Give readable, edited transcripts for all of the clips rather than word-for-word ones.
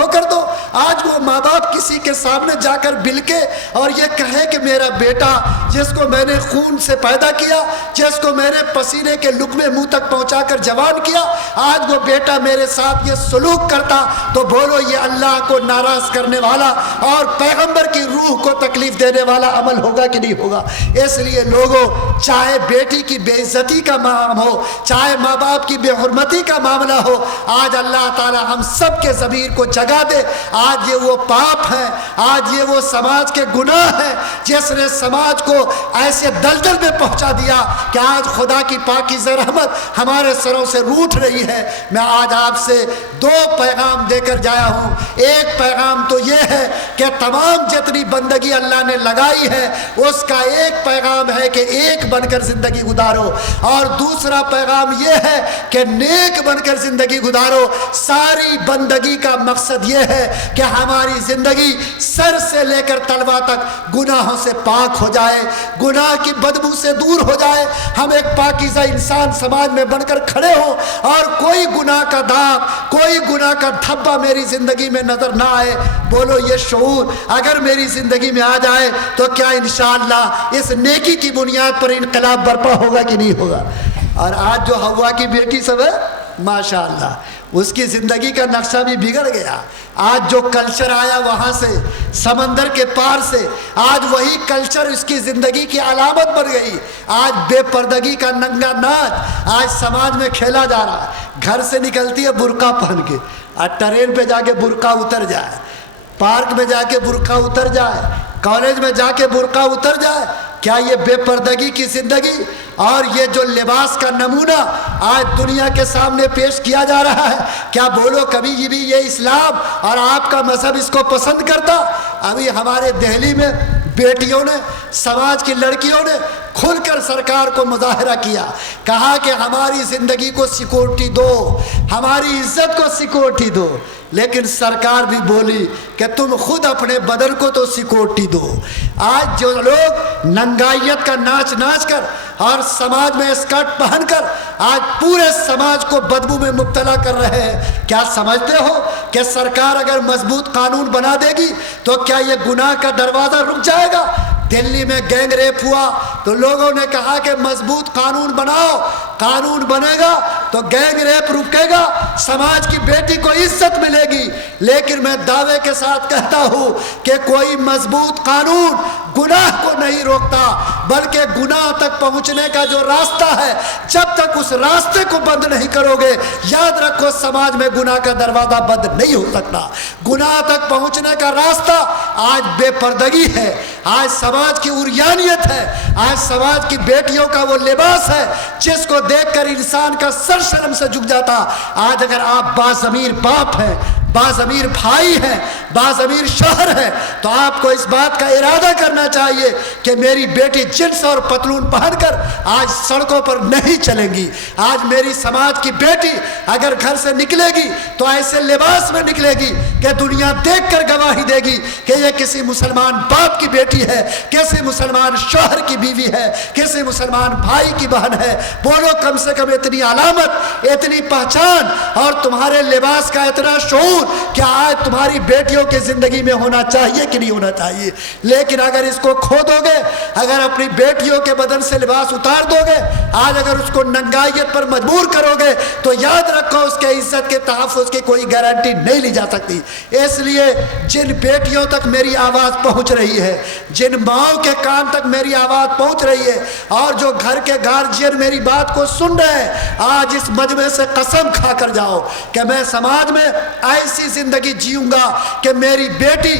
ٹھوکر دو۔ آج وہ ماں باپ کسی کے سامنے جا کر بلکے اور یہ کہے کہ میرا بیٹا جس کو میں نے خون سے پیدا کیا، جس کو میں نے پسینے کے لقمے منہ تک پہنچا کر جوان کیا، آج وہ بیٹا میرے ساتھ یہ سلوک کرتا، تو بولو یہ اللہ کو ناراض کرنے والا اور پیغمبر کی روح کو تکلیف دینے والا عمل ہوگا کہ نہیں ہوگا؟ اس لیے لوگوں، چاہے بیٹی کی بے عزتی کا معاملہ ہو، چاہے ماں باپ کی بے حرمتی کا معاملہ ہو، آج اللہ تعالی ہم سب کے ضمیر کو جگا دے۔ آج یہ وہ پاپ ہے، آج یہ وہ سماج کے گناہ ہیں جس نے سماج کو ایسے دلدل میں پہنچا دیا کہ آج خدا کی پاکیزہ رحمت ہمارے سروں سے روٹھ رہی ہے۔ میں آج آپ سے دو پیغام دے کر جایا ہوں۔ ایک پیغام تو یہ ہے کہ تمام جتنی بندگی اللہ نے لگائی ہے اس کا ایک پیغام ہے کہ ایک بن کر زندگی گزارو، اور دوسرا پیغام یہ ہے کہ نیک بن کر زندگی گزارو۔ ساری بندگی کا مقصد یہ ہے کہ ہماری زندگی سر سے لے کر تلوا تک گناہوں سے پاک ہو جائے، گناہ کی بدبو سے دور ہو جائے، ہم ایک پاکیزہ انسان سماج میں بن کر کھڑے ہوں اور کوئی گناہ کا داغ، کوئی گناہ کا دھبا میری زندگی میں نظر نہ آئے۔ بولو یہ شعور اگر میری زندگی میں آ جائے تو کیا انشاءاللہ اس نیکی کی بنیاد پر انقلاب برپا ہوگا کہ نہیں ہوگا؟ اور آج جو ہوا کی بیٹی سب ہے ماشاءاللہ، اس کی زندگی کا نقشہ بھی بگڑ گیا۔ آج جو کلچر آیا وہاں سے، سمندر کے پار سے، آج وہی کلچر اس کی زندگی کی علامت بن گئی۔ آج بے پردگی کا ننگا ناچ آج سماج میں کھیلا جا رہا ہے۔ گھر سے نکلتی ہے برقع پہن کے، آج ٹرین پہ جا کے برقع اتر جائے، پارک میں جا کے برقع اتر جائے، کالج میں جا کے برقع اتر جائے۔ کیا یہ بے پردگی کی زندگی اور یہ جو لباس کا نمونہ آج دنیا کے سامنے پیش کیا جا رہا ہے، کیا بولو کبھی بھی یہ اسلام اور آپ کا مذہب اس کو پسند کرتا؟ ابھی ہمارے دہلی میں بیٹیوں نے، سماج کی لڑکیوں نے کھل کر سرکار کو مظاہرہ کیا، کہا کہ ہماری زندگی کو سیکورٹی دو، ہماری عزت کو سیکورٹی دو۔ لیکن سرکار بھی بولی کہ تم خود اپنے بدن کو تو سیکورٹی دو۔ آج جو لوگ ننگائیت کا ناچ ناچ کر اور سماج میں اسکرٹ پہن کر آج پورے سماج کو بدبو میں مبتلا کر رہے ہیں، کیا سمجھتے ہو کہ سرکار اگر مضبوط قانون بنا دے گی تو کیا یہ گناہ کا دروازہ رک جائے گا؟ دلی میں گینگ ریپ ہوا تو لوگوں نے کہا کہ مضبوط قانون بناؤ، قانون بنے گا تو گینگ ریپ رکے گا، سماج کی بیٹی کو عزت ملے گی۔ لیکن میں دعوے کے ساتھ کہتا ہوں کہ کوئی مضبوط قانون گناہ کو نہیں روکتا، بلکہ گناہ تک پہنچنے کا جو راستہ ہے، جب تک اس راستے کو بند نہیں کرو گے، یاد رکھو سماج میں گناہ کا دروازہ بند نہیں ہو سکتا۔ گناہ تک پہنچنے کا راستہ آج بے پردگی ہے، آج سماج کی عریانیت ہے، آج سماج کی بیٹیوں کا وہ لباس ہے جس کو دیکھ کر انسان کا سر شرم سے جھک جاتا۔ آج اگر آپ باضمیر باپ ہیں، باضمیر بھائی ہیں، باضمیر شوہر ہیں، تو آپ کو اس بات کا ارادہ کرنا چاہیے کہ میری بیٹی جنس اور پتلون پہن کر آج سڑکوں پر نہیں چلیں گی۔ آج میری سماج کی بیٹی اگر گھر سے نکلے گی تو ایسے لباس میں نکلے گی کہ دنیا دیکھ کر گواہی دے گی کہ یہ کسی مسلمان باپ کی بیٹی ہے، کسی مسلمان شوہر کی بیوی ہے، کسی مسلمان بھائی کی بہن ہے۔ بولو کم سے کم اتنی علامت، اتنی پہچان اور تمہارے لباس کا اتنا شعور کیا آج تمہاری بیٹیوں کی زندگی میں ہونا چاہیے کہ نہیں ہونا چاہیے؟ لیکن اگر اس کو کھو دو گے، اگر اپنی بیٹیوں کے بدن سے لباس اتار دو گے، آج اگر اس کو ننگائیت پر مجبور کرو گے، تو یاد رکھو اس کے عزت کے تحفظ کی کوئی گارنٹی نہیں لی جا سکتی۔ اس لیے جن بیٹیوں تک میری آواز پہنچ رہی ہے، جن ماؤں کے کان تک میری آواز پہنچ رہی ہے، اور جو گھر کے گارجین میری بات کو سن رہے ہیں، آج اس مجمع سے قسم کھا کر جاؤ کہ میں سماج میں ایسی زندگی جیوں گا کہ میری بیٹی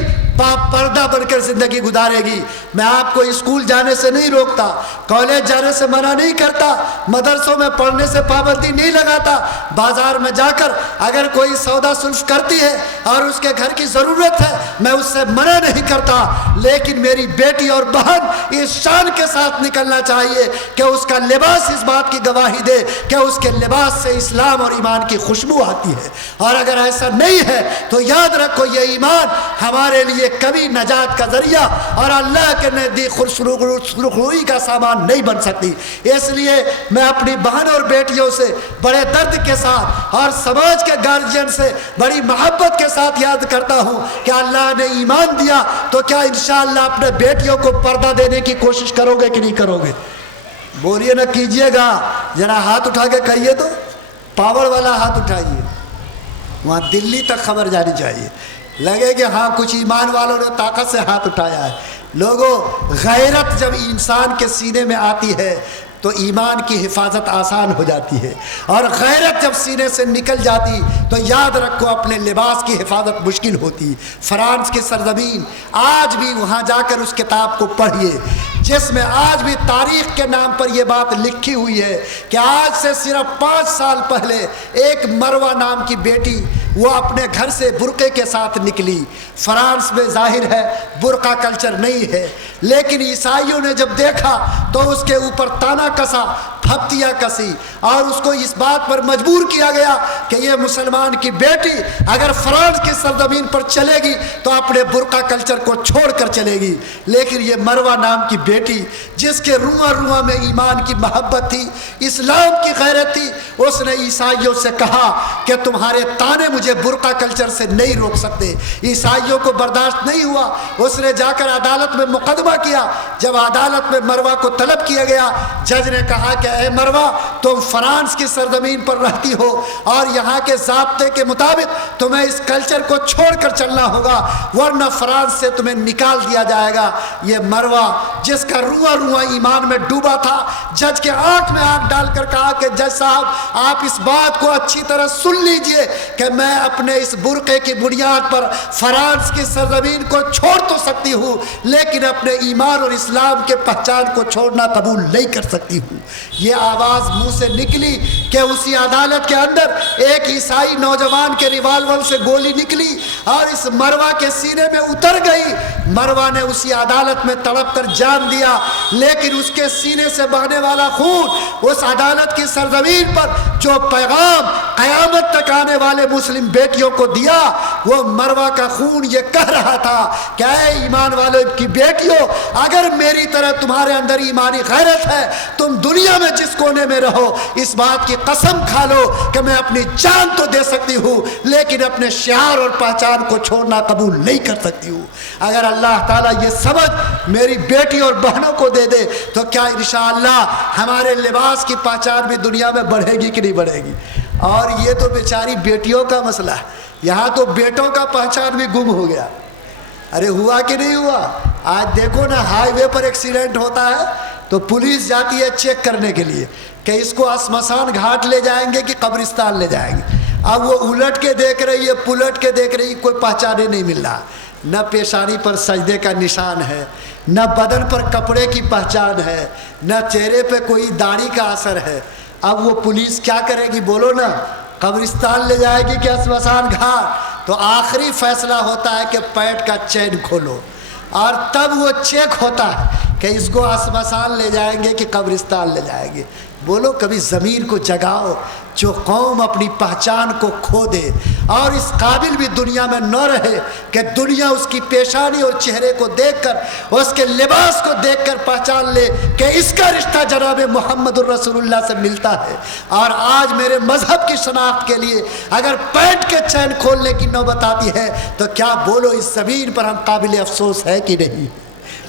پردہ بن کر زندگی گزارے گی۔ میں آپ کو اسکول جانے سے نہیں روکتا، کالج جانے سے منع نہیں کرتا، مدرسوں میں پڑھنے سے پابندی نہیں لگاتا۔ بازار میں جا کر اگر کوئی سودا سلف کرتی ہے اور اس کے گھر کی ضرورت ہے، میں اس سے منع نہیں کرتا، لیکن میری بیٹی اور بہن اس شان کے ساتھ نکلنا چاہیے کہ اس کا لباس اس بات کی گواہی دے کہ اس کے لباس سے اسلام اور ایمان کی خوشبو آتی ہے۔ اور اگر ایسا نہیں ہے تو یاد رکھو یہ ایمان ہمارے لیے کبھی نجات کا ذریعہ اور اللہ کے نزدیک خوشروئی کا سامان نہیں بن سکتی۔ اس لیے میں اپنی بہن اور بیٹیوں سے بڑے درد کے ساتھ اور سماج کے گارجین سے بڑی محبت کے ساتھ یاد کرتا ہوں کہ اللہ نے ایمان دیا تو کیا انشاءاللہ اپنے بیٹیوں کو پردہ دینے کی کوشش کرو گے کہ نہیں کرو گے؟ بولیے نہ کیجئے گا، ذرا ہاتھ اٹھا کے کہیے تو، پاور والا ہاتھ اٹھائیے، وہاں دلی تک خبر جانی چاہیے، لگے کہ ہاں کچھ ایمان والوں نے طاقت سے ہاتھ اٹھایا ہے۔ لوگوں، غیرت جب انسان کے سینے میں آتی ہے تو ایمان کی حفاظت آسان ہو جاتی ہے، اور غیرت جب سینے سے نکل جاتی تو یاد رکھو اپنے لباس کی حفاظت مشکل ہوتی۔ فرانس کی سرزمین، آج بھی وہاں جا کر اس کتاب کو پڑھیے جس میں آج بھی تاریخ کے نام پر یہ بات لکھی ہوئی ہے کہ آج سے صرف 5 سال پہلے ایک مروہ نام کی بیٹی وہ اپنے گھر سے برقعے کے ساتھ نکلی۔ فرانس میں ظاہر ہے برقع کلچر نہیں ہے، لیکن عیسائیوں نے جب دیکھا تو اس کے اوپر تانا کسا، پھپتیاں کسی، اور اس کو اس بات پر مجبور کیا گیا کہ یہ مسلمان کی بیٹی اگر فرانس کی سرزمین پر چلے گی تو اپنے برقع کلچر کو چھوڑ کر چلے گی۔ لیکن یہ مروہ نام کی بیٹی جس کے رواں رواں میں ایمان کی محبت تھی، اسلام کی غیرت تھی، اس نے عیسائیوں سے کہا کہ تمہارے تانے مجھے برقع کلچر سے نہیں روک سکتے۔ عیسائیوں کو برداشت نہیں ہوا، اس نے جا کر عدالت میں مقدمہ کیا۔ جب عدالت میں مروہ کو طلب کیا گیا، جج نے کہا کہ اے مروہ، تم فرانس کی سرزمین پر رہتی ہو اور یہاں کے ضابطے کے مطابق تمہیں اس کلچر کو چھوڑ کر چلنا ہوگا ورنہ فرانس سے تمہیں نکال دیا جائے گا۔ یہ مروہ جس کا رواں رواں ایمان میں ڈوبا تھا، جج کے آنکھ میں آنکھ ڈال کر کہا کہ جج صاحب آپ اس بات کو اچھی طرح سن لیجئے کہ میں اپنے اس برقعے کی بنیاد پر فرانس کی سرزمین کو چھوڑ تو سکتی ہوں لیکن اپنے ایمان اور اسلام کے پہچان کو چھوڑنا قبول نہیں کر سکتی ہوں۔ یہ آواز منہ سے نکلی کہ اسی عدالت کے اندر ایک عیسائی نوجوان کے ریوالور سے گولی نکلی اور اس مروہ کے سینے میں اتر گئی۔ مروہ نے اسی عدالت میں تڑپ کر جان دیا، لیکن اس کے سینے سے بہنے والا خون اس عدالت کی سرزمین پر جو پیغام قیامت تک آنے والے مسلم بیٹیوں کو دیا، وہ مروہ کا خون یہ کہہ رہا تھا کہ اے ایمان والوں کی بیٹیوں، اگر میری طرح تمہارے اندر ایمانی غیرت ہے، تم دنیا میں جس کونے میں رہو اس بات کی قسم کھا لو کہ میں اپنی جان تو دے سکتی ہوں لیکن اپنے شعار اور پہچان کو چھوڑنا قبول نہیں کر سکتی ہوں۔ اگر اللہ تعالیٰ یہ سمجھ میری بیٹی اور بہنوں کو دے دے تو کیا انشاءاللہ ہمارے لباس کی پہچان بھی دنیا میں بڑھے گی کہ نہیں بڑھے گی؟ اور یہ تو بیچاری بیٹیوں کا مسئلہ ہے، یہاں تو بیٹوں کا پہچان بھی گم ہو گیا۔ ارے ہوا کہ نہیں ہوا؟ آج دیکھو نا، ہائی وے پر ایکسیڈنٹ ہوتا ہے تو پولیس جاتی ہے چیک کرنے کے لیے کہ اس کو شمشان گھاٹ لے جائیں گے کہ قبرستان لے جائیں گے۔ اب وہ الٹ کے دیکھ رہی ہے، پلٹ کے دیکھ رہی ہے، کوئی پہچانے نہیں مل رہا، نہ پیشانی پر سجدے کا نشان ہے، نہ بدن پر کپڑے کی پہچان ہے، نہ چہرے پہ کوئی داڑھی کا اثر ہے۔ اب وہ پولیس کیا کرے گی بولو نا؟ قبرستان لے جائے گی کہ شمشان گھاٹ؟ تو آخری فیصلہ ہوتا ہے کہ پیٹ کا چین کھولو، اور تب وہ چیک ہوتا ہے کہ اس کو شمشان لے جائیں گے کہ قبرستان لے جائیں گے۔ بولو کبھی ضمیر کو جگاؤ۔ جو قوم اپنی پہچان کو کھو دے اور اس قابل بھی دنیا میں نہ رہے کہ دنیا اس کی پیشانی اور چہرے کو دیکھ کر، اس کے لباس کو دیکھ کر پہچان لے کہ اس کا رشتہ جناب محمد الرسول اللہ سے ملتا ہے۔ اور آج میرے مذہب کی شناخت کے لیے اگر پینٹ کے چین کھولنے کی نوبت آتی ہے تو کیا بولو اس زمین پر ہم قابل افسوس ہے کہ نہیں؟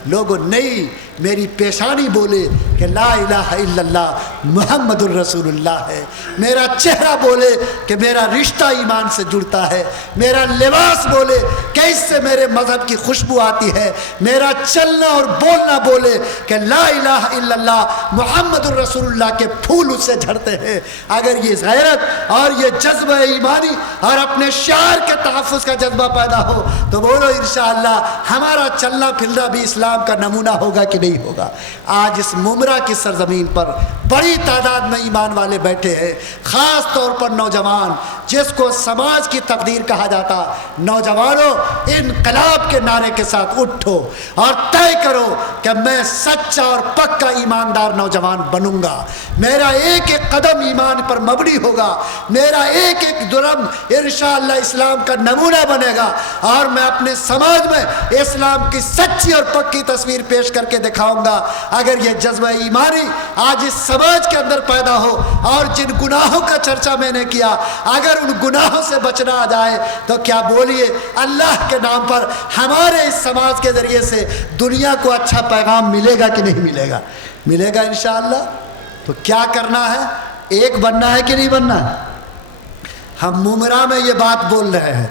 لوگوں نہیں، میری پیشانی بولے کہ لا الہ الا اللہ محمد الرسول اللہ ہے، میرا چہرہ بولے کہ میرا رشتہ ایمان سے جڑتا ہے، میرا لباس بولے کہ اس سے میرے مذہب کی خوشبو آتی ہے، میرا چلنا اور بولنا بولے کہ لا الہ الا اللہ محمد الرسول اللہ کے پھول اس سے جھڑتے ہیں۔ اگر یہ غیرت اور یہ جذبہ ایمانی اور اپنے شعار کے تحفظ کا جذبہ پیدا ہو تو بولو انشاءاللہ ہمارا چلنا پھرنا بھی اسلام اسلام کا نمونہ ہوگا کہ نہیں ہوگا؟ آج اس ممرہ کی سرزمین پر بڑی تعداد میں ایمان والے بیٹھے ہیں، خاص طور پر نوجوان، جس کو سماج کی تقدیر کہا جاتا۔ نوجوانوں، انقلاب کے نعرے کے ساتھ اٹھو اور طے کرو کہ میں سچا اور پکا ایماندار نوجوان بنوں گا، میرا ایک ایک قدم ایمان پر مبنی ہوگا، میرا ایک ایک درم انشاءاللہ اسلام کا نمونہ بنے گا، اور میں اپنے سماج میں اسلام کی سچی اور پکی تصویر پیش کر کے دکھاؤں گا۔ اگر یہ جذبہ ایمانی آج اس سماج کے اندر پیدا ہو، اور جن گناہوں کا چرچا میں نے کیا، اگر ان گناہوں سے بچنا آ جائے، تو کیا بولیے اللہ کے نام پر ہمارے اس سماج کے ذریعے سے دنیا کو اچھا پیغام ملے گا کہ نہیں ملے گا؟ ملے گا انشاءاللہ۔ تو کیا کرنا ہے؟ ایک بننا ہے کہ نہیں بننا ہے؟ ہم ممرہ میں یہ بات بول رہے ہیں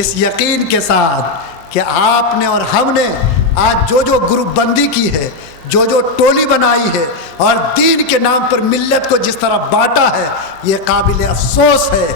اس یقین کے ساتھ کہ آپ نے اور ہم نے آج جو گروپ بندی کی ہے، جو ٹولی بنائی ہے، اور دین کے نام پر ملت کو جس طرح بانٹا ہے، یہ قابل افسوس ہے۔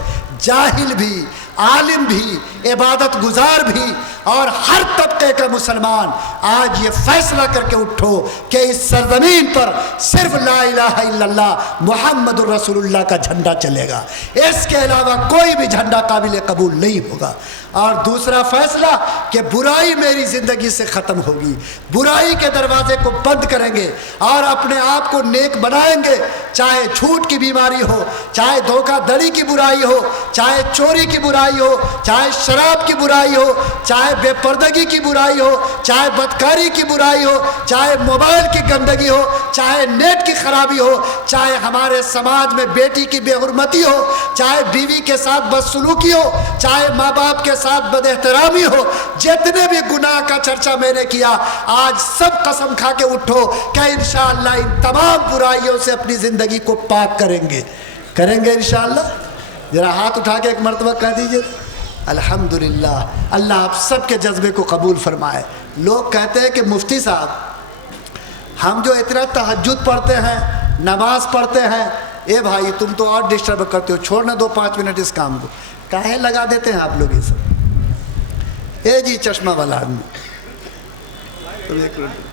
جاہل بھی، عالم بھی، عبادت گزار بھی، اور ہر طبقے کا مسلمان آج یہ فیصلہ کر کے اٹھو کہ اس سرزمین پر صرف لا الہ الا اللہ محمد الرسول اللہ کا جھنڈا چلے گا، اس کے علاوہ کوئی بھی جھنڈا قابل قبول نہیں ہوگا۔ اور دوسرا فیصلہ کہ برائی میری زندگی سے ختم ہوگی، برائی کے دروازے کو بند کریں گے اور اپنے آپ کو نیک بنائیں گے، چاہے جھوٹ کی بیماری ہو، چاہے دھوکہ دڑی کی برائی ہو، چاہے چوری کی برائی ہو، چاہے شراب کی برائی ہو، چاہے بے پردگی کی برائی ہو، چاہے بدکاری کی برائی ہو، چاہے موبائل کی گندگی ہو، چاہے نیٹ کی خرابی ہو، چاہے ہمارے سماج میں بیٹی کی بے حرمتی ہو، چاہے بیوی کے ساتھ بدسلوکی ہو، چاہے ماں باپ کے ساتھ بد احترامی ہو، جتنے بھی گناہ کا چرچا میں نے کیا، آج سب قسم کھا کے اٹھو کہ انشاءاللہ ان تمام برائیوں سے اپنی زندگی کو پاک کریں گے انشاءاللہ۔ ذرا ہاتھ اٹھا کے ایک مرتبہ کہہ دیجئے الحمدللہ۔ اللہ آپ سب کے جذبے کو قبول فرمائے۔ لوگ کہتے ہیں کہ مفتی صاحب، ہم جو اتنا تہجد پڑھتے ہیں، نماز پڑھتے ہیں، اے بھائی تم تو اور ڈسٹرب کرتے ہو، چھوڑنا 2-5 منٹ اس کام کو، کاہے لگا دیتے ہیں آپ لوگ یہ سب؟ اے جی چشمہ والا آدمی،